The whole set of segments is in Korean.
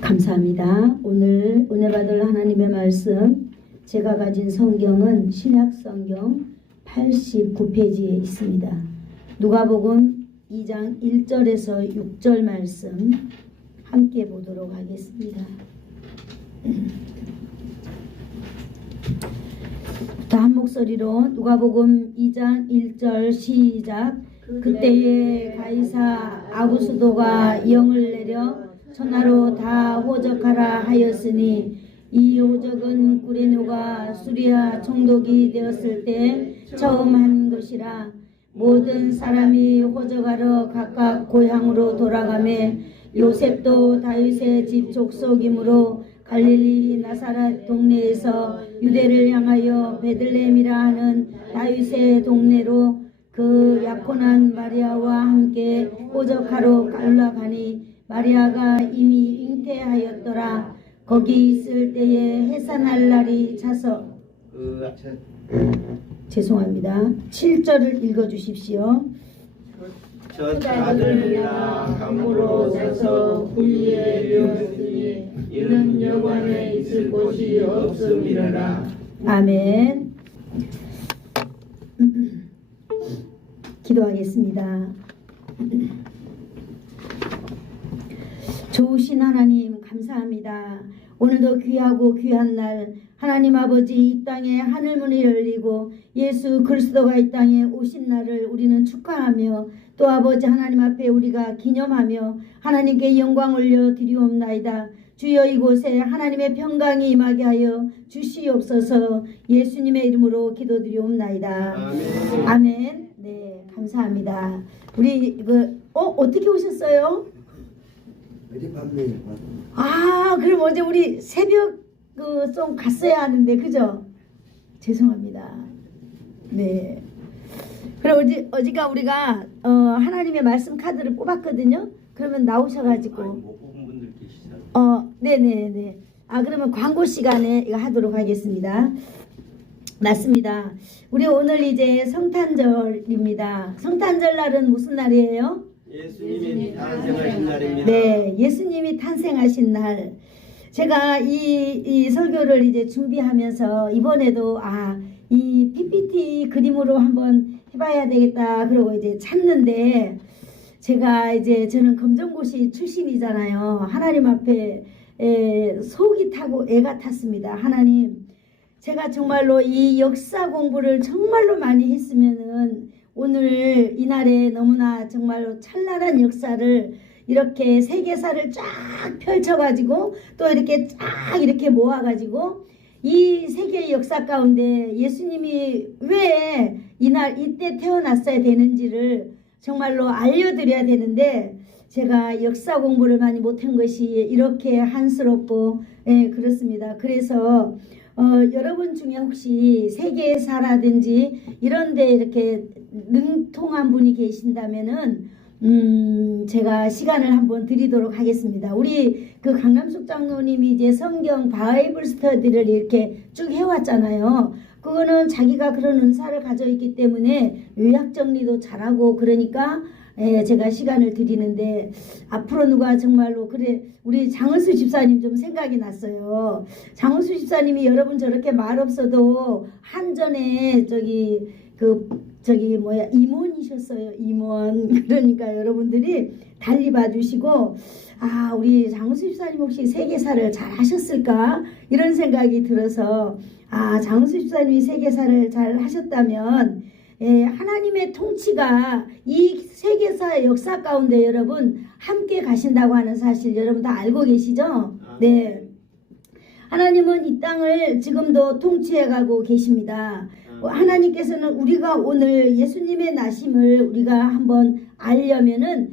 감사합니다. 오늘 은혜 받을 하나님의 말씀, 제가 가진 성경은 신약성경 89페이지에 있습니다. 누가복음 2장 1절에서 6절 말씀 함께 보도록 하겠습니다. 다 한 목소리로 누가복음 2장 1절 시작. 그때에 가이사 아구스도가 영을 내려 천하로 다 호적하라 하였으니 이 호적은 구레뇨가 수리아 총독이 되었을 때 처음 한 것이라. 모든 사람이 호적하러 각각 고향으로 돌아가매 요셉도 다윗의 집 족속이므로 갈릴리 나사렛 동네에서 유대를 향하여 베들레헴이라 하는 다윗의 동네로 그 약혼한 마리아와 함께 호적하러 올라가니 마리아가 이미 잉태하였더라. 거기 있을 때에 해산할 날이 차서 죄송합니다. 7절을 읽어주십시오. 첫 아들이라 감으로 사서 후위에 배웠으니 이는 여관에 있을 곳이 없음이라. 아멘. 기도하겠습니다. 좋으신 하나님 감사합니다. 오늘도 귀하고 귀한 날 하나님 아버지 이 땅에 하늘문이 열리고 예수 그리스도가 이 땅에 오신 날을 우리는 축하하며 또 아버지 하나님 앞에 우리가 기념하며 하나님께 영광 올려 드리옵나이다. 주여 이곳에 하나님의 평강이 임하게 하여 주시옵소서. 예수님의 이름으로 기도드리옵나이다. 아멘. 아멘. 네, 감사합니다. 우리 어떻게 오셨어요? 그럼 어제 우리 새벽 송 갔어야 하는데 그죠? 죄송합니다. 네. 그럼 어제가 우리가 하나님의 말씀 카드를 뽑았거든요. 그러면 나오셔가지고 못 뽑은 분들 계시죠? 네네네. 그러면 광고 시간에 이거 하도록 하겠습니다. 맞습니다. 우리 오늘 이제 성탄절입니다. 성탄절 날은 무슨 날이에요? 예수님이 탄생하신 날입니다. 네, 예수님이 탄생하신 날. 제가 이 설교를 이제 준비하면서 이번에도 이 PPT 그림으로 한번 해봐야 되겠다 그러고 이제 찾는데 제가 이제 저는 검정고시 출신이잖아요. 하나님 앞에 속이 타고 애가 탔습니다. 하나님, 제가 정말로 이 역사 공부를 정말로 많이 했으면은 오늘 이날에 너무나 정말로 찬란한 역사를 이렇게 세계사를 쫙 펼쳐가지고 또 이렇게 쫙 이렇게 모아가지고 이 세계의 역사 가운데 예수님이 왜 이날 이때 태어났어야 되는지를 정말로 알려드려야 되는데 제가 역사 공부를 많이 못한 것이 이렇게 한스럽고 그렇습니다. 그래서 여러분 중에 혹시 세계사라든지 이런데 이렇게 능통한 분이 계신다면은 제가 시간을 한번 드리도록 하겠습니다. 우리 그 강남숙 장로님이 이제 성경 바이블 스터디를 이렇게 쭉 해왔잖아요. 그거는 자기가 그런 은사를 가져 있기 때문에 요약 정리도 잘하고 그러니까 제가 시간을 드리는데 앞으로 누가 정말로 그래 우리 장은수 집사님 좀 생각이 났어요. 장은수 집사님이 여러분 저렇게 말 없어도 한전에 임원이셨어요. 임원. 그러니까 여러분들이 달리 봐주시고 우리 장은수 집사님 혹시 세계사를 잘 하셨을까 이런 생각이 들어서 장은수 집사님이 세계사를 잘 하셨다면 하나님의 통치가 이 세계사의 역사 가운데 여러분 함께 가신다고 하는 사실 여러분 다 알고 계시죠? 네. 하나님은 이 땅을 지금도 통치해가고 계십니다. 하나님께서는 우리가 오늘 예수님의 나심을 우리가 한번 알려면은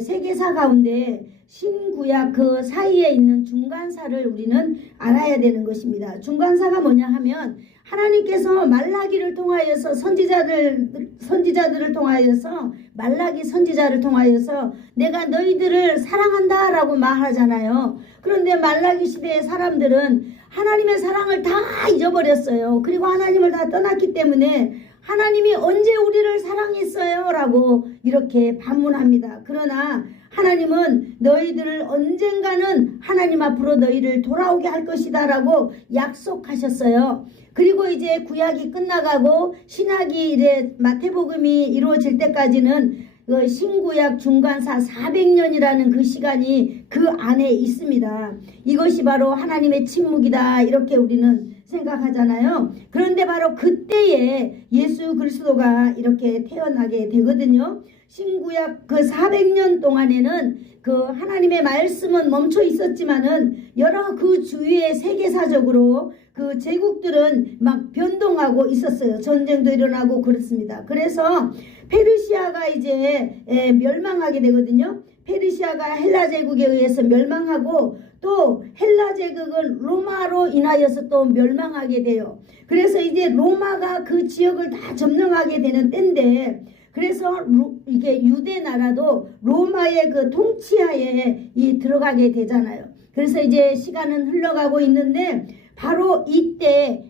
세계사 가운데 신구약 그 사이에 있는 중간사를 우리는 알아야 되는 것입니다. 중간사가 뭐냐 하면 하나님께서 말라기를 통하여서 선지자들을 통하여서 말라기 선지자를 통하여서 내가 너희들을 사랑한다 라고 말하잖아요. 그런데 말라기 시대의 사람들은 하나님의 사랑을 다 잊어버렸어요. 그리고 하나님을 다 떠났기 때문에 하나님이 언제 우리를 사랑했어요? 라고 이렇게 반문합니다. 그러나 하나님은 너희들을 언젠가는 하나님 앞으로 너희를 돌아오게 할 것이다 라고 약속하셨어요. 그리고 이제 구약이 끝나가고 신약이 이제 마태복음이 이루어질 때까지는 그 신구약 중간사 400년이라는 그 시간이 그 안에 있습니다. 이것이 바로 하나님의 침묵이다 이렇게 우리는 생각하잖아요. 그런데 바로 그때에 예수 그리스도가 이렇게 태어나게 되거든요. 신구약 그 400년 동안에는 그 하나님의 말씀은 멈춰 있었지만은 여러 그 주위의 세계사적으로 그 제국들은 막 변동하고 있었어요. 전쟁도 일어나고 그렇습니다. 그래서 페르시아가 이제 멸망하게 되거든요. 페르시아가 헬라 제국에 의해서 멸망하고 또 헬라 제국은 로마로 인하여서 또 멸망하게 돼요. 그래서 이제 로마가 그 지역을 다 점령하게 되는 때인데 그래서 이게 유대 나라도 로마의 그 통치하에 들어가게 되잖아요. 그래서 이제 시간은 흘러가고 있는데 바로 이때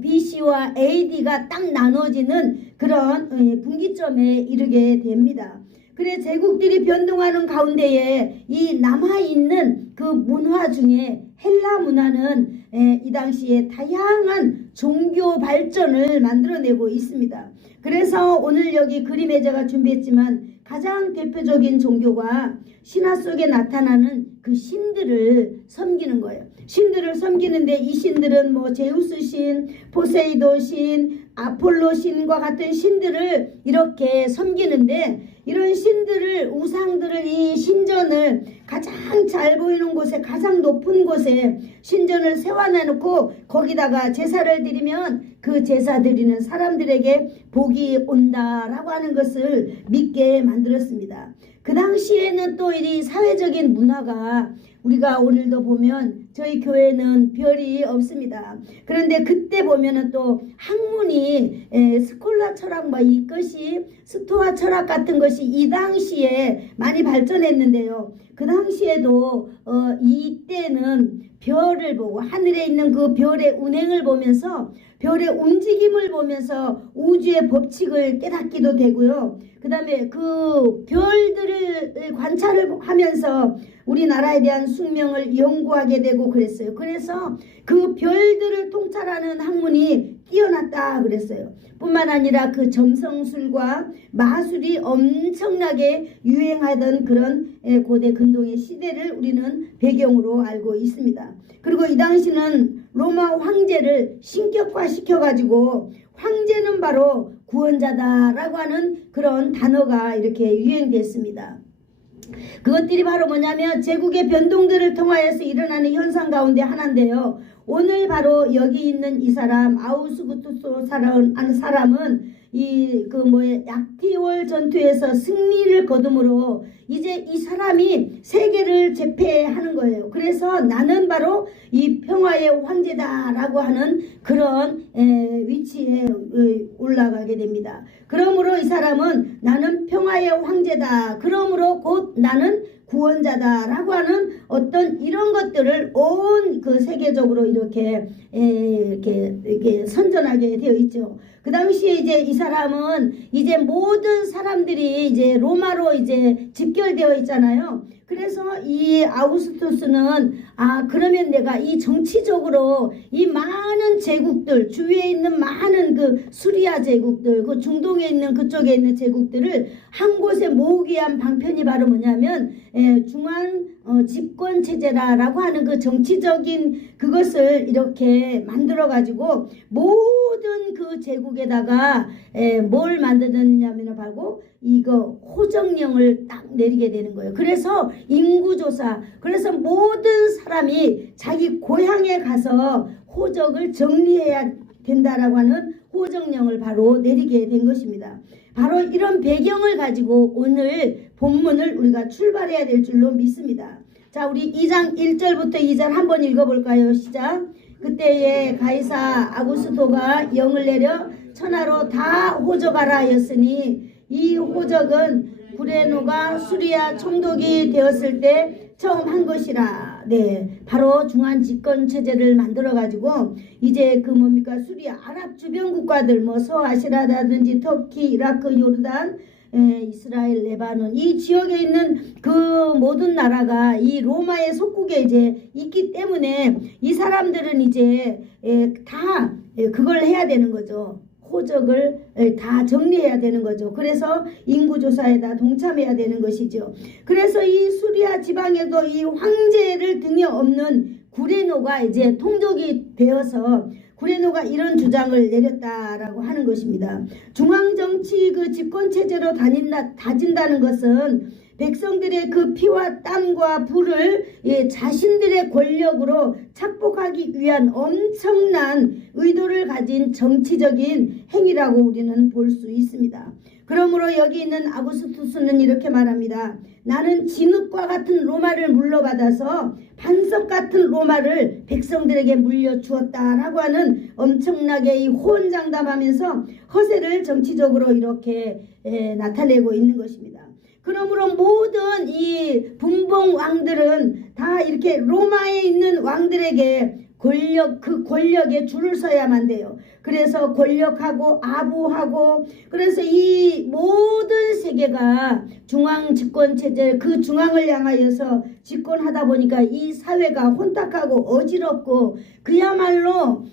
BC와 AD가 딱 나눠지는 그런 분기점에 이르게 됩니다. 그래 제국들이 변동하는 가운데에 이 남아있는 그 문화 중에 헬라 문화는 이 당시에 다양한 종교 발전을 만들어내고 있습니다. 그래서 오늘 여기 그림에 제가 준비했지만 가장 대표적인 종교가 신화 속에 나타나는 그 신들을 섬기는 거예요. 신들을 섬기는데 이 신들은 뭐 제우스 신, 포세이도 신, 아폴로 신과 같은 신들을 이렇게 섬기는데 이런 신들을 우상들을 이 신전을 가장 잘 보이는 곳에 가장 높은 곳에 신전을 세워놔놓고 거기다가 제사를 드리면 그 제사 드리는 사람들에게 복이 온다라고 하는 것을 믿게 만들었습니다. 그 당시에는 또 이 사회적인 문화가 우리가 오늘도 보면 저희 교회는 별이 없습니다. 그런데 그때 보면은 또 학문이 스콜라 철학 뭐 이것이 스토아 철학 같은 것이 이 당시에 많이 발전했는데요. 그 당시에도 이때는 별을 보고 하늘에 있는 그 별의 운행을 보면서 별의 움직임을 보면서 우주의 법칙을 깨닫기도 되고요. 그 다음에 그 별들을 관찰을 하면서 우리나라에 대한 숙명을 연구하게 되고 그랬어요. 그래서 그 별들을 통찰하는 학문이 뛰어났다 그랬어요. 뿐만 아니라 그 점성술과 마술이 엄청나게 유행하던 그런 고대 근동의 시대를 우리는 배경으로 알고 있습니다. 그리고 이 당시는 로마 황제를 신격화시켜가지고 황제는 바로 구원자다라고 하는 그런 단어가 이렇게 유행됐습니다. 그것들이 바로 뭐냐면 제국의 변동들을 통하여서 일어나는 현상 가운데 하나인데요. 오늘 바로 여기 있는 이 사람 아우구스투스라는 사람은 약티월 전투에서 승리를 거둠으로 이제 이 사람이 세계를 제패하는 거예요. 그래서 나는 바로 이 평화의 황제다라고 하는 그런 위치에 올라가게 됩니다. 그러므로 이 사람은 나는 평화의 황제다. 그러므로 곧 나는 구원자다라고 하는 어떤 이런 것들을 온 그 세계적으로 이렇게 선전하게 되어 있죠. 그 당시에 이제 이 사람은 이제 모든 사람들이 이제 로마로 이제 집결되어 있잖아요. 그래서 이 아우구스투스는 그러면 내가 이 정치적으로 이 많은 제국들 주위에 있는 많은 그 수리아 제국들 그 중동에 있는 그쪽에 있는 제국들을 한 곳에 모으기 위한 방편이 바로 뭐냐면 중앙 집권 체제라고 하는 그 정치적인 그것을 이렇게 만들어 가지고 모든 그 제국에다가 뭘 만드느냐면 바로 이거 호정령을 딱 내리게 되는 거예요. 그래서 인구조사, 그래서 모든 사람이 자기 고향에 가서 호적을 정리해야 된다라고 하는 호정령을 바로 내리게 된 것입니다. 바로 이런 배경을 가지고 오늘 본문을 우리가 출발해야 될 줄로 믿습니다. 자, 우리 2장 1절부터 2절 한번 읽어볼까요? 시작. 그때에 가이사 아구스토가 영을 내려 천하로 다 호적하라 하였으니 이 호적은 구레노가 수리아 총독이 되었을 때 처음 한 것이라. 네, 바로 중앙 집권 체제를 만들어 가지고 이제 그 뭡니까 수리아 아랍 주변 국가들 뭐 서아시라라든지 터키, 이라크, 요르단 이스라엘, 레바논 이 지역에 있는 그 모든 나라가 이 로마의 속국에 이제 있기 때문에 이 사람들은 이제 다 그걸 해야 되는 거죠. 호적을 다 정리해야 되는 거죠. 그래서 인구조사에다 동참해야 되는 것이죠. 그래서 이 수리아 지방에도 이 황제를 등에 업는 구레노가 이제 통족이 되어서 구레노가 이런 주장을 내렸다라고 하는 것입니다. 중앙정치 그 집권체제로 다진다는 것은 백성들의 그 피와 땀과 불을 자신들의 권력으로 착복하기 위한 엄청난 의도를 가진 정치적인 행위라고 우리는 볼 수 있습니다. 그러므로 여기 있는 아구스투스는 이렇게 말합니다. 나는 진흙과 같은 로마를 물러받아서 반석 같은 로마를 백성들에게 물려주었다라고 하는 엄청나게 이 호언장담하면서 허세를 정치적으로 이렇게 나타내고 있는 것입니다. 그러므로 모든 이 분봉 왕들은 다 이렇게 로마에 있는 왕들에게 그 권력에 줄을 서야만 돼요. 그래서 권력하고 아부하고 그래서 이 모든 세계가 중앙 집권 체제 그 중앙을 향하여서 집권하다 보니까 이 사회가 혼탁하고 어지럽고 그야말로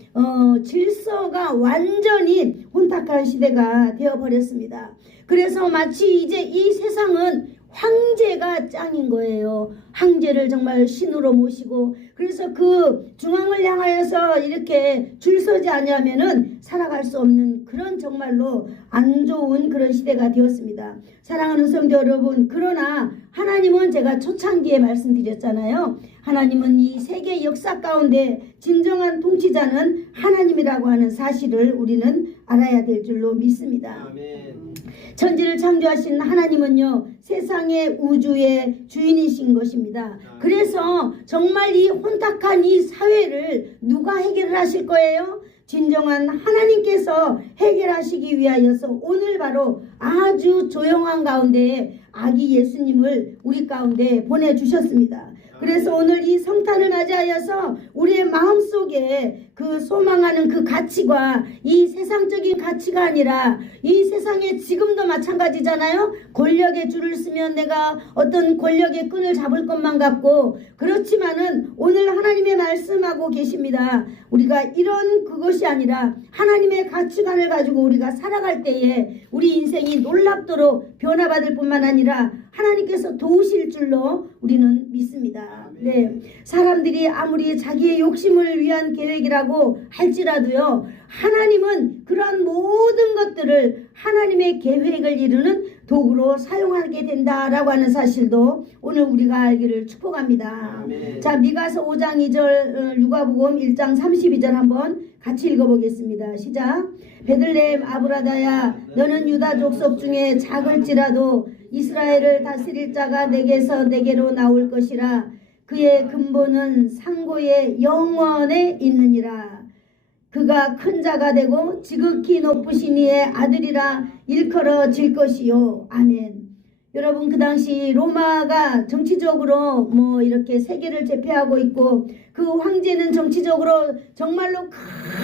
질서가 완전히 혼탁한 시대가 되어버렸습니다. 그래서 마치 이제 이 세상은 황제가 짱인 거예요. 황제를 정말 신으로 모시고 그래서 그 중앙을 향하여서 이렇게 줄 서지 않으면은 살아갈 수 없는 그런 정말로 안 좋은 그런 시대가 되었습니다. 사랑하는 성도 여러분, 그러나 하나님은 제가 초창기에 말씀드렸잖아요. 하나님은 이 세계 역사 가운데 진정한 통치자는 하나님이라고 하는 사실을 우리는 알아야 될 줄로 믿습니다. 아멘. 천지를 창조하신 하나님은요 세상의 우주의 주인이신 것입니다. 그래서 정말 이 혼탁한 이 사회를 누가 해결을 하실 거예요? 진정한 하나님께서 해결하시기 위하여서 오늘 바로 아주 조용한 가운데 아기 예수님을 우리 가운데 보내주셨습니다. 그래서 오늘 이 성탄을 맞이하여서 우리의 마음속에 그 소망하는 그 가치가 이 세상적인 가치가 아니라 이 세상에 지금도 마찬가지잖아요. 권력의 줄을 쓰면 내가 어떤 권력의 끈을 잡을 것만 같고 그렇지만은 오늘 하나님의 말씀하고 계십니다. 우리가 이런 그것이 아니라 하나님의 가치관을 가지고 우리가 살아갈 때에 우리 인생이 놀랍도록 변화받을 뿐만 아니라 하나님께서 도우실 줄로 우리는 믿습니다. 네, 사람들이 아무리 자기의 욕심을 위한 계획이라고 할지라도요 하나님은 그러한 모든 것들을 하나님의 계획을 이루는 도구로 사용하게 된다라고 하는 사실도 오늘 우리가 알기를 축복합니다. 아멘. 자, 미가서 5장 2절 누가복음 1장 32절 한번 같이 읽어보겠습니다. 시작. 베들레헴 아브라다야 너는 유다 족속 중에 작을지라도 이스라엘을 다스릴 자가 내게서 내게로 나올 것이라. 그의 근본은 상고의 영원에 있느니라. 그가 큰 자가 되고 지극히 높으신 이의 아들이라 일컬어질 것이요. 아멘. 여러분, 그 당시 로마가 정치적으로 뭐 이렇게 세계를 제패하고 있고 그 황제는 정치적으로 정말로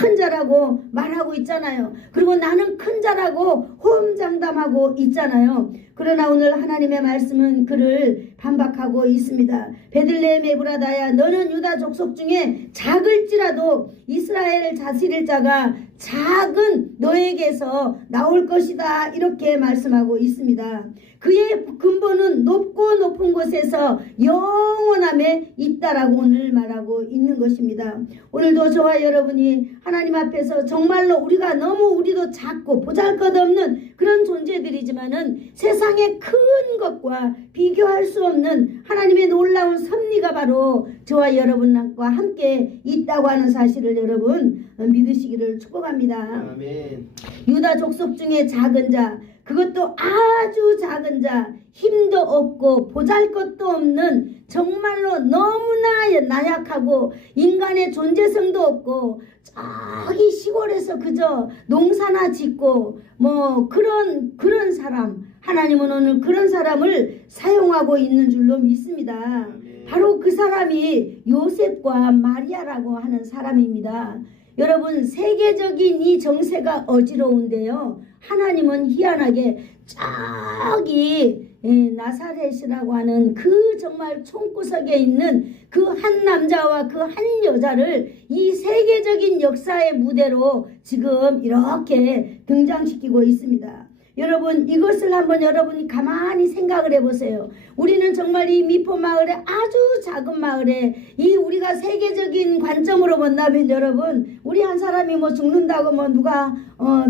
큰 자라고 말하고 있잖아요. 그리고 나는 큰 자라고 호언장담하고 있잖아요. 그러나 오늘 하나님의 말씀은 그를 반박하고 있습니다. 베들레헴 에브라다야 너는 유다 족속 중에 작을지라도 이스라엘을 다스릴 자가 작은 너에게서 나올 것이다. 이렇게 말씀하고 있습니다. 그의 근본은 높고 높은 곳에서 영원함에 있다라고 오늘 말하고 있는 것입니다. 오늘도 저와 여러분이 하나님 앞에서 정말로 우리가 너무 우리도 작고 보잘것없는 그런 존재들이지만은 세상의 큰 것과 비교할 수 없는 하나님의 놀라운 섭리가 바로 저와 여러분과 함께 있다고 하는 사실을 여러분 믿으시기를 축복합니다. 아멘. 유다 족속 중에 작은 자, 그것도 아주 작은 자, 힘도 없고 보잘것도 없는 정말로 너무나 나약하고 인간의 존재성도 없고 저기 시골에서 그저 농사나 짓고 뭐 그런 사람, 하나님은 오늘 그런 사람을 사용하고 있는 줄로 믿습니다. 바로 그 사람이 요셉과 마리아라고 하는 사람입니다. 여러분 세계적인 이 정세가 어지러운데요. 하나님은 희한하게 저기 나사렛이라고 하는 그 정말 총구석에 있는 그 한 남자와 그 한 여자를 이 세계적인 역사의 무대로 지금 이렇게 등장시키고 있습니다. 여러분 이것을 한번 여러분이 가만히 생각을 해보세요. 우리는 정말 이 미포 마을에 아주 작은 마을에 이 우리가 세계적인 관점으로 본다면 여러분 우리 한 사람이 뭐 죽는다고 뭐 누가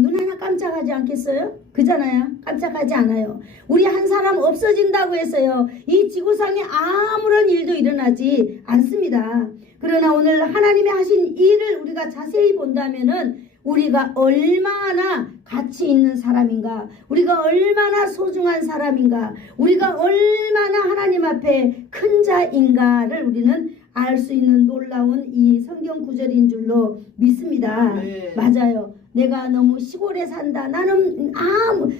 눈 하나 깜짝하지 않겠어요? 그잖아요. 깜짝하지 않아요. 우리 한 사람 없어진다고 해서요 이 지구상에 아무런 일도 일어나지 않습니다. 그러나 오늘 하나님이 하신 일을 우리가 자세히 본다면은 우리가 얼마나 가치 있는 사람인가, 우리가 얼마나 소중한 사람인가, 우리가 얼마나 하나님 앞에 큰 자인가를 우리는 알 수 있는 놀라운 이 성경 구절인 줄로 믿습니다. 네. 맞아요. 내가 너무 시골에 산다. 나는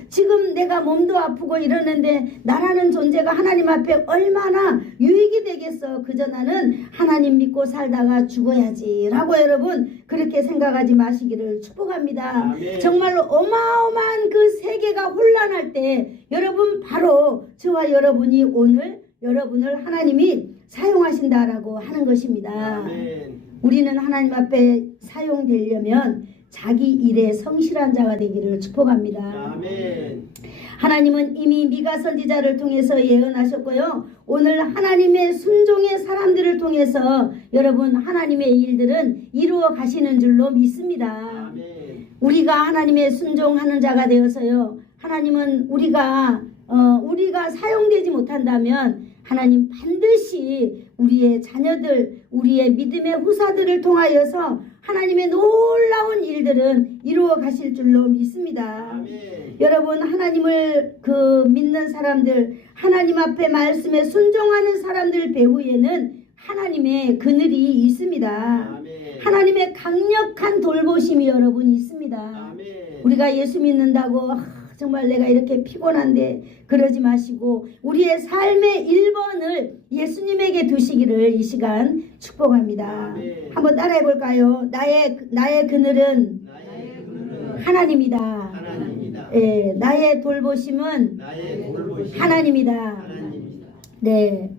지금 내가 몸도 아프고 이러는데 나라는 존재가 하나님 앞에 얼마나 유익이 되겠어. 그저 나는 하나님 믿고 살다가 죽어야지 라고 여러분 그렇게 생각하지 마시기를 축복합니다. 아멘. 정말로 어마어마한 그 세계가 혼란할 때 여러분 바로 저와 여러분이 오늘 여러분을 하나님이 사용하신다라고 하는 것입니다. 아멘. 우리는 하나님 앞에 사용되려면 자기 일에 성실한 자가 되기를 축복합니다. 아멘. 하나님은 이미 미가 선지자를 통해서 예언하셨고요. 오늘 하나님의 순종의 사람들을 통해서 여러분 하나님의 일들은 이루어 가시는 줄로 믿습니다. 아멘. 우리가 하나님의 순종하는 자가 되어서요. 하나님은 우리가 사용되지 못한다면 하나님 반드시 우리의 자녀들, 우리의 믿음의 후사들을 통하여서 하나님의 놀라운 일들은 이루어 가실 줄로 믿습니다. 아멘. 여러분 하나님을 믿는 사람들, 하나님 앞에 말씀에 순종하는 사람들 배후에는 하나님의 그늘이 있습니다. 아멘. 하나님의 강력한 돌보심이 여러분 있습니다. 아멘. 우리가 예수 믿는다고 정말 내가 이렇게 피곤한데 그러지 마시고 우리의 삶의 1번을 예수님에게 두시기를 이 시간 축복합니다. 아멘. 한번 따라해 볼까요? 나의 그늘은 하나님이다. 하나님이다. 예, 나의 돌보심은 나의 돌보심 하나님이다. 하나님이다. 네.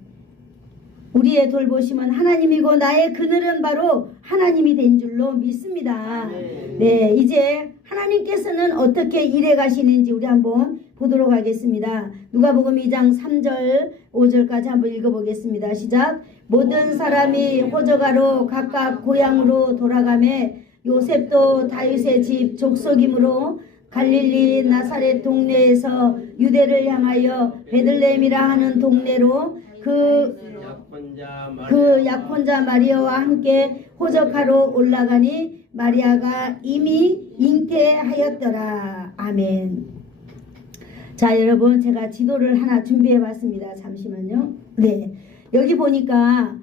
우리의 돌보심은 하나님이고 나의 그늘은 바로 하나님이 된 줄로 믿습니다. 네, 이제 하나님께서는 어떻게 일해 가시는지 우리 한번 보도록 하겠습니다. 누가복음 2장 3절 5절까지 한번 읽어보겠습니다. 시작. 모든 사람이 호적아로 각각 고향으로 돌아가매 요셉도 다윗의 집 족속이므로 갈릴리 나사렛 동네에서 유대를 향하여 베들레헴이라 하는 동네로 그 약혼자 마리아와 함께 호적하러 올라가니 마리아가 이미 잉태하였더라. 아멘. 자 여러분 제가 지도를 하나 준비해 봤습니다. 잠시만요. 네, 여기 보니까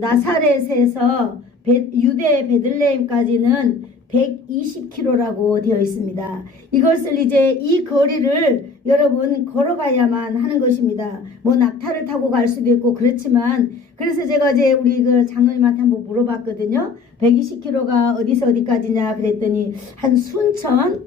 나사렛에서 유대 베들레헴까지는 120km라고 되어 있습니다. 이것을 이제 이 거리를 여러분 걸어가야만 하는 것입니다. 뭐 낙타를 타고 갈 수도 있고 그렇지만 그래서 제가 이제 우리 그 장로님한테 한번 물어봤거든요. 120km가 어디서 어디까지냐 그랬더니 한 순천쯤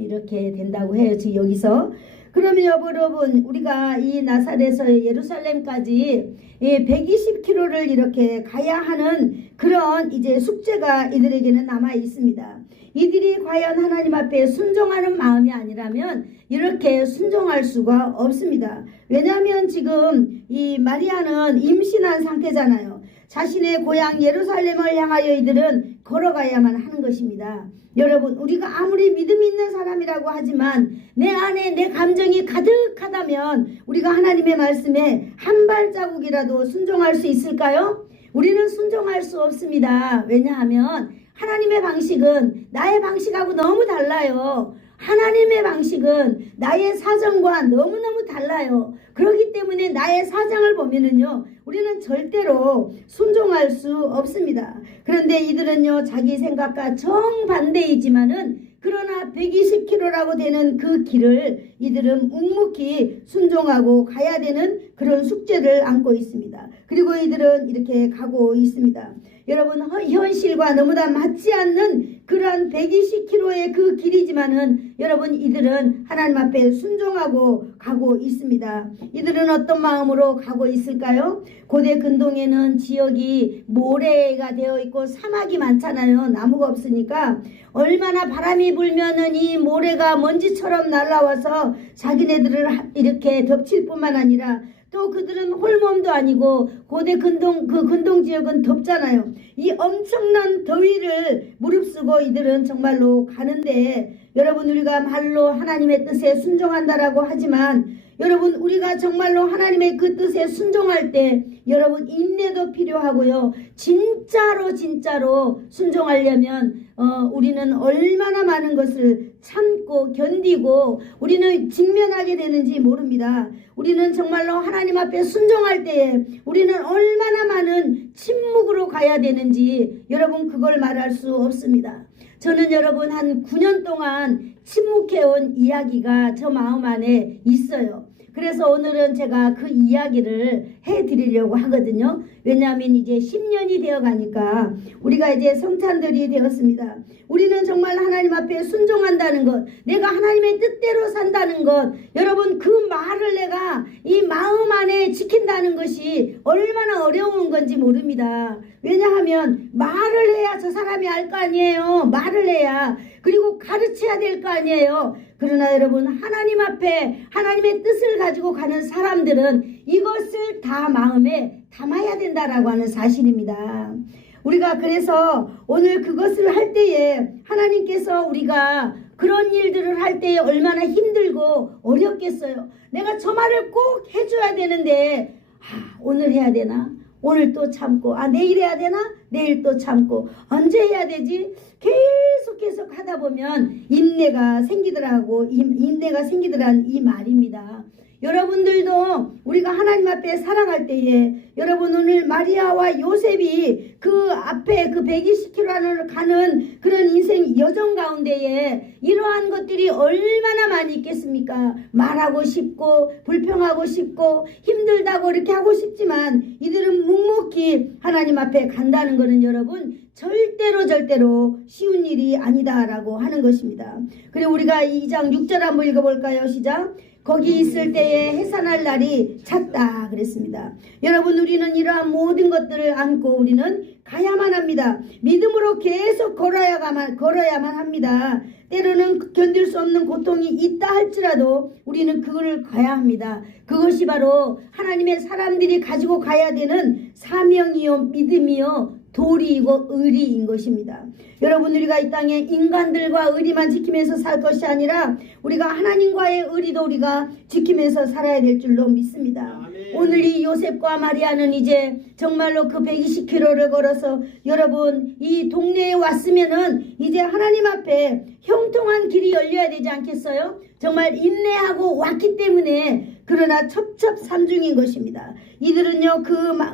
이렇게 된다고 해요. 지금 여기서. 그러면 여러분 우리가 이 나사렛에서 예루살렘까지 120km를 이렇게 가야 하는 그런 이제 숙제가 이들에게는 남아 있습니다. 이들이 과연 하나님 앞에 순종하는 마음이 아니라면 이렇게 순종할 수가 없습니다. 왜냐하면 지금 이 마리아는 임신한 상태잖아요. 자신의 고향 예루살렘을 향하여 이들은 걸어가야만 하는 것입니다. 여러분 우리가 아무리 믿음 있는 사람이라고 하지만 내 안에 내 감정이 가득하다면 우리가 하나님의 말씀에 한 발자국이라도 순종할 수 있을까요? 우리는 순종할 수 없습니다. 왜냐하면 하나님의 방식은 나의 방식하고 너무 달라요. 하나님의 방식은 나의 사정과 너무너무 달라요. 그렇기 때문에 나의 사정을 보면은요 우리는 절대로 순종할 수 없습니다. 그런데 이들은요 자기 생각과 정반대이지만은 그러나 120km라고 되는 그 길을 이들은 묵묵히 순종하고 가야 되는 그런 숙제를 안고 있습니다. 그리고 이들은 이렇게 가고 있습니다. 여러분, 현실과 너무나 맞지 않는 그러한 120km의 그 길이지만은 여러분, 이들은 하나님 앞에 순종하고 가고 있습니다. 이들은 어떤 마음으로 가고 있을까요? 고대 근동에는 지역이 모래가 되어 있고 사막이 많잖아요. 나무가 없으니까 얼마나 바람이 불면은 이 모래가 먼지처럼 날아와서 자기네들을 이렇게 덮칠 뿐만 아니라 또 그들은 홀몸도 아니고 고대 근동 지역은 덥잖아요. 이 엄청난 더위를 무릅쓰고 이들은 정말로 가는데, 여러분, 우리가 말로 하나님의 뜻에 순종한다라고 하지만 여러분, 우리가 정말로 하나님의 그 뜻에 순종할 때 여러분, 인내도 필요하고요. 진짜로 순종하려면 우리는 얼마나 많은 것을 참고 견디고 우리는 직면하게 되는지 모릅니다. 우리는 정말로 하나님 앞에 순종할 때에 우리는 얼마나 많은 침묵으로 가야 되는지 여러분, 그걸 말할 수 없습니다. 저는 여러분, 한 9년 동안 침묵해온 이야기가 저 마음 안에 있어요. 그래서 오늘은 제가 그 이야기를 해드리려고 하거든요. 왜냐하면 이제 10년이 되어 가니까 우리가 이제 성찬들이 되었습니다. 우리는 정말 하나님 앞에 순종한다는 것, 내가 하나님의 뜻대로 산다는 것, 여러분, 그 말을 내가 이 마음 안에 지킨다는 것이 얼마나 어려운 건지 모릅니다. 왜냐하면 말을 해야 저 사람이 알 거 아니에요. 말을 해야. 그리고 가르쳐야 될 거 아니에요. 그러나 여러분, 하나님 앞에 하나님의 뜻을 가지고 가는 사람들은 이것을 다 마음에 담아야 된다라고 하는 사실입니다. 우리가 그래서 오늘 그것을 할 때에 하나님께서 우리가 그런 일들을 할 때에 얼마나 힘들고 어렵겠어요. 내가 저 말을 꼭 해줘야 되는데 오늘 해야 되나? 오늘 또 참고 내일 해야 되나? 내일 또 참고 언제 해야 되지? 계속 하다 보면 인내가 생기더라는 이 말입니다. 여러분들도 우리가 하나님 앞에 살아갈 때에 여러분, 오늘 마리아와 요셉이 그 앞에 그 120km를 가는 그런 인생 여정 가운데에 이러한 것들이 얼마나 많이 있겠습니까? 말하고 싶고 불평하고 싶고 힘들다고 이렇게 하고 싶지만 이들은 묵묵히 하나님 앞에 간다는 것은 여러분, 절대로 쉬운 일이 아니다라고 하는 것입니다. 그리고 우리가 2장 6절 한번 읽어볼까요? 시작. 거기 있을 때에 해산할 날이 찼다 그랬습니다. 여러분, 우리는 이러한 모든 것들을 안고 우리는 가야만 합니다. 믿음으로 계속 걸어야만 합니다. 때로는 견딜 수 없는 고통이 있다 할지라도 우리는 그거를 가야 합니다. 그것이 바로 하나님의 사람들이 가지고 가야 되는 사명이요 믿음이요 도리이고 의리인 것입니다. 여러분, 우리가 이 땅에 인간들과 의리만 지키면서 살 것이 아니라 우리가 하나님과의 의리도 우리가 지키면서 살아야 될 줄로 믿습니다. 아멘. 오늘 이 요셉과 마리아는 이제 정말로 그 120km를 걸어서 여러분, 이 동네에 왔으면은 이제 하나님 앞에 형통한 길이 열려야 되지 않겠어요? 정말 인내하고 왔기 때문에, 그러나 첩첩산중인 것입니다. 이들은요,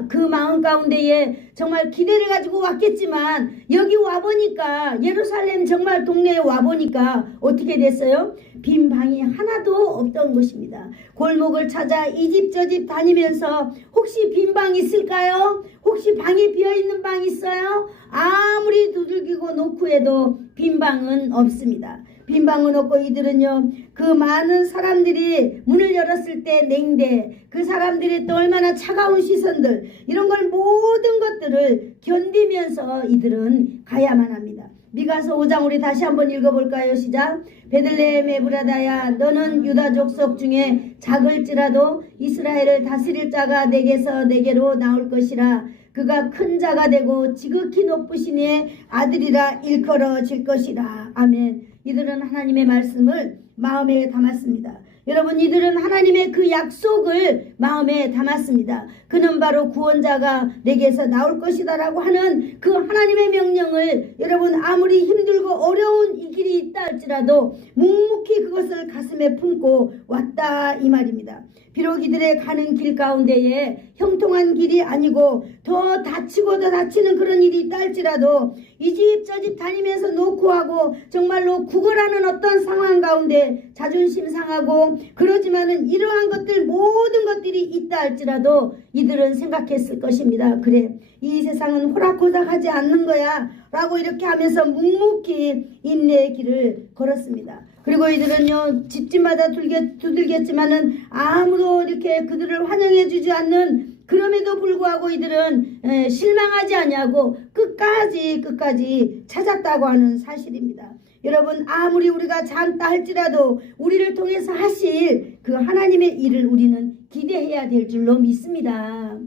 그 마음 가운데에 정말 기대를 가지고 왔겠지만 여기 와보니까, 예루살렘 정말 동네에 와보니까 어떻게 됐어요? 빈 방이 하나도 없던 것입니다. 골목을 찾아 이 집 저 집 다니면서 혹시 빈 방 있을까요? 혹시 방이 비어있는 방 있어요? 아무리 두들기고 놓고 해도 빈 방은 없습니다. 빈 방은 없고 이들은요, 그 많은 사람들이 문을 열었을 때 냉대, 그 사람들이 또 얼마나 차가운 시선들, 이런 걸 모든 것들을 견디면서 이들은 가야만 합니다. 미가서 5장 우리 다시 한번 읽어볼까요? 시작. 베들레헴 에브라다야, 너는 유다 족속 중에 작을지라도 이스라엘을 다스릴 자가 내게로 나올 것이라. 그가 큰 자가 되고 지극히 높으신 이의 아들이라 일컬어질 것이라. 아멘. 이들은 하나님의 말씀을 마음에 담았습니다. 여러분, 이들은 하나님의 그 약속을 마음에 담았습니다. 그는 바로 구원자가 내게서 나올 것이다 라고 하는 그 하나님의 명령을 여러분, 아무리 힘들고 어려운 이 길이 있다 할지라도 묵묵히 그것을 가슴에 품고 왔다 이 말입니다. 비록 이들의 가는 길 가운데에 형통한 길이 아니고 더 다치고 더 다치는 그런 일이 있다 할지라도 이 집 저 집 다니면서 놓고 하고 정말로 구걸하는 어떤 상황 가운데 자존심 상하고 그러지만은 이러한 것들 모든 것들이 있다 할지라도 이들은 생각했을 것입니다. 그래, 이 세상은 호락호락하지 않는 거야 라고 이렇게 하면서 묵묵히 인내의 길을 걸었습니다. 그리고 이들은요, 집집마다 두들겼지만은 아무도 이렇게 그들을 환영해 주지 않는, 그럼에도 불구하고 이들은 실망하지 아니하고 끝까지 찾았다고 하는 사실입니다. 여러분, 아무리 우리가 작다 할지라도 우리를 통해서 하실 그 하나님의 일을 우리는 기대해야 될 줄로 믿습니다.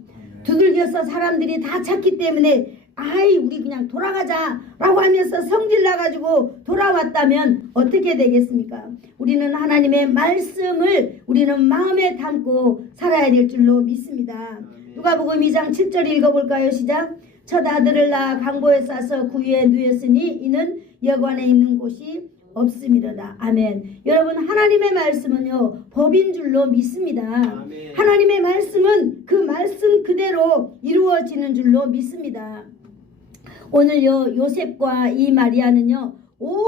두들겨서 사람들이 다 찾기 때문에 아이 우리 그냥 돌아가자 라고 하면서 성질 나가지고 돌아왔다면 어떻게 되겠습니까? 우리는 하나님의 말씀을 우리는 마음에 담고 살아야 될 줄로 믿습니다. 누가복음 2장 7절 읽어볼까요? 시작. 첫 아들을 낳아 강보에 싸서 구유에 누였으니 이는 여관에 있는 곳이 없음이로다. 아멘. 여러분, 하나님의 말씀은요 법인 줄로 믿습니다. 아멘. 하나님의 말씀은 그 말씀 그대로 이루어지는 줄로 믿습니다. 오늘요 요셉과 이 마리아는요 온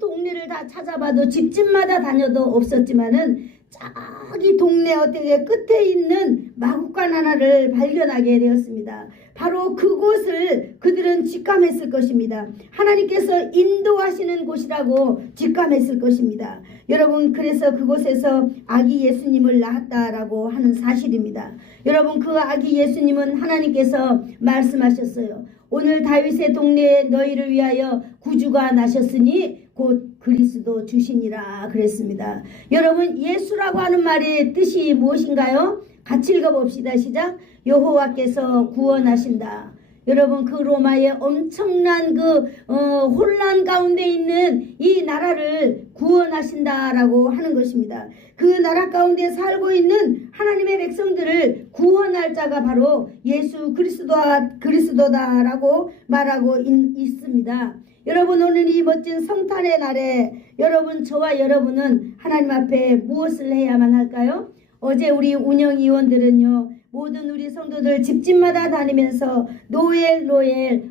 동네를 다 찾아봐도 집집마다 다녀도 없었지만은 저기 동네 어떻게 끝에 있는 마구간 하나를 발견하게 되었습니다. 바로 그곳을 그들은 직감했을 것입니다. 하나님께서 인도하시는 곳이라고 직감했을 것입니다. 여러분, 그래서 그곳에서 아기 예수님을 낳았다라고 하는 사실입니다. 여러분, 그 아기 예수님은 하나님께서 말씀하셨어요. 오늘 다윗의 동네에 너희를 위하여 구주가 나셨으니 곧 그리스도 주시니라 그랬습니다. 여러분, 예수라고 하는 말의 뜻이 무엇인가요? 같이 읽어봅시다. 시작. 여호와께서 구원하신다. 여러분, 그 로마의 엄청난 혼란 가운데 있는 이 나라를 구원하신다라고 하는 것입니다. 그 나라 가운데 살고 있는 하나님의 백성들을 구원할 자가 바로 예수 그리스도다라고 말하고 있습니다. 여러분, 오늘 이 멋진 성탄의 날에 여러분, 저와 여러분은 하나님 앞에 무엇을 해야만 할까요? 어제 우리 운영위원들은요 모든 우리 성도들 집집마다 다니면서 노엘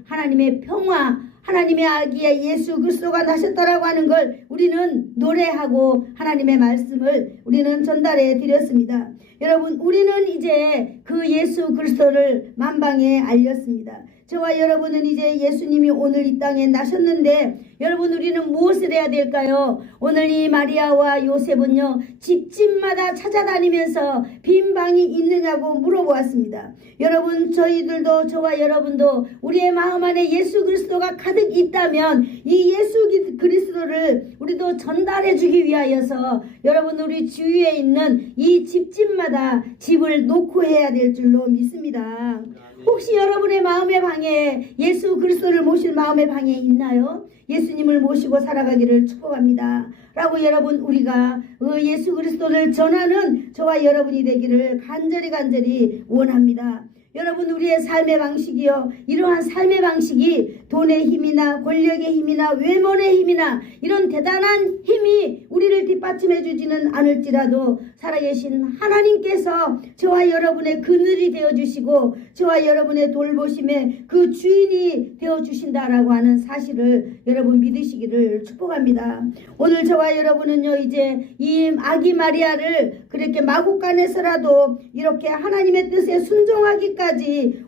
하나님의 평화, 하나님의 아기 예수 그리스도가 나셨다라고 하는 걸 우리는 노래하고 하나님의 말씀을 우리는 전달해 드렸습니다. 여러분, 우리는 이제 그 예수 그리스도를 만방에 알렸습니다. 저와 여러분은 이제 예수님이 오늘 이 땅에 나셨는데 여러분, 우리는 무엇을 해야 될까요? 오늘 이 마리아와 요셉은요 집집마다 찾아다니면서 빈 방이 있느냐고 물어보았습니다. 여러분, 저희들도, 저와 여러분도 우리의 마음 안에 예수 그리스도가 가득 있다면 이 예수 그리스도를 우리도 전달해 주기 위하여서 여러분, 우리 주위에 있는 이 집집마다 집을 놓고 해야 될 줄로 믿습니다. 혹시 여러분의 마음의 방에 예수 그리스도를 모실 마음의 방에 있나요? 예수님을 모시고 살아가기를 축복합니다 라고 여러분, 우리가 예수 그리스도를 전하는 저와 여러분이 되기를 간절히 원합니다. 여러분, 우리의 삶의 방식이요, 이러한 삶의 방식이 돈의 힘이나 권력의 힘이나 외모의 힘이나 이런 대단한 힘이 우리를 뒷받침해 주지는 않을지라도 살아계신 하나님께서 저와 여러분의 그늘이 되어주시고 저와 여러분의 돌보심의 그 주인이 되어주신다라고 하는 사실을 여러분 믿으시기를 축복합니다. 오늘 저와 여러분은요 이제 이 아기 마리아를 그렇게 마구간에서라도 이렇게 하나님의 뜻에 순종하기까지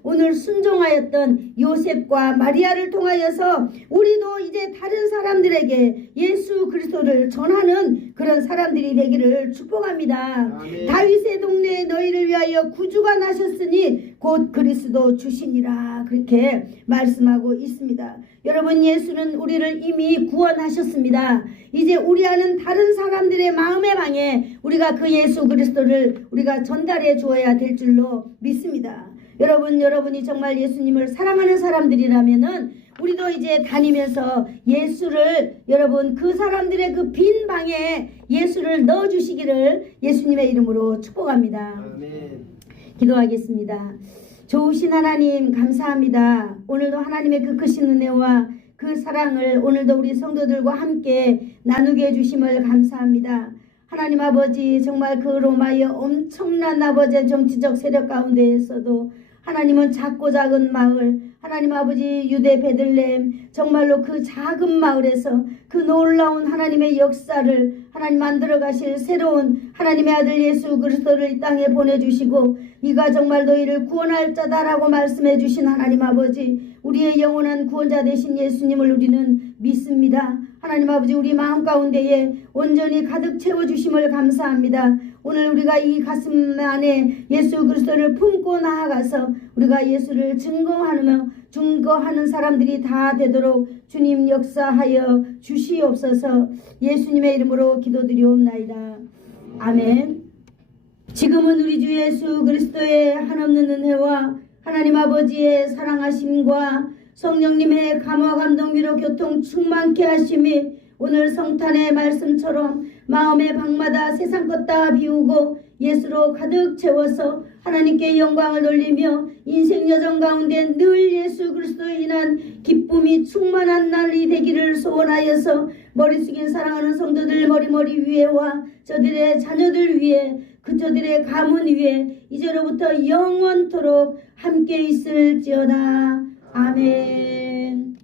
오늘 순종하였던 요셉과 마리아를 통하여서 우리도 이제 다른 사람들에게 예수 그리스도를 전하는 그런 사람들이 되기를 축복합니다. 아멘. 다윗의 동네에 너희를 위하여 구주가 나셨으니 곧 그리스도 주시니라 그렇게 말씀하고 있습니다. 여러분, 예수는 우리를 이미 구원하셨습니다. 이제 우리 아는 다른 사람들의 마음의 방에 우리가 그 예수 그리스도를 우리가 전달해 주어야 될 줄로 믿습니다. 여러분이 정말 예수님을 사랑하는 사람들이라면은 우리도 이제 다니면서 예수를 여러분 그 사람들의 그 빈 방에 예수를 넣어 주시기를 예수님의 이름으로 축복합니다. 아멘. 기도하겠습니다. 좋으신 하나님 감사합니다. 오늘도 하나님의 그 크신 은혜와 그 사랑을 오늘도 우리 성도들과 함께 나누게 해주심을 감사합니다. 하나님 아버지, 정말 그 로마의 엄청난 아버지의 정치적 세력 가운데에서도 하나님은 작고 작은 마을, 하나님 아버지 유대 베들레헴 정말로 그 작은 마을에서 그 놀라운 하나님의 역사를 하나님 만들어 가실 새로운 하나님의 아들 예수 그리스도를 이 땅에 보내주시고 이가 정말 너희를 구원할 자다라고 말씀해 주신 하나님 아버지, 우리의 영원한 구원자 되신 예수님을 우리는 믿습니다. 하나님 아버지, 우리 마음 가운데에 온전히 가득 채워주심을 감사합니다. 오늘 우리가 이 가슴 안에 예수 그리스도를 품고 나아가서 우리가 예수를 증거하는 사람들이 다 되도록 주님 역사하여 주시옵소서. 예수님의 이름으로 기도드리옵나이다. 아멘. 지금은 우리 주 예수 그리스도의 한없는 은혜와 하나님 아버지의 사랑하심과 성령님의 감화 감동 위로 교통 충만케 하심이 오늘 성탄의 말씀처럼 마음의 방마다 세상 것 다 비우고 예수로 가득 채워서 하나님께 영광을 돌리며 인생 여정 가운데 늘 예수 그리스도로 인한 기쁨이 충만한 날이 되기를 소원하여서 머리 숙인 사랑하는 성도들 머리 위에와 저들의 자녀들 위에 그저들의 가문 위에 이제로부터 영원토록 함께 있을지어다. 아멘.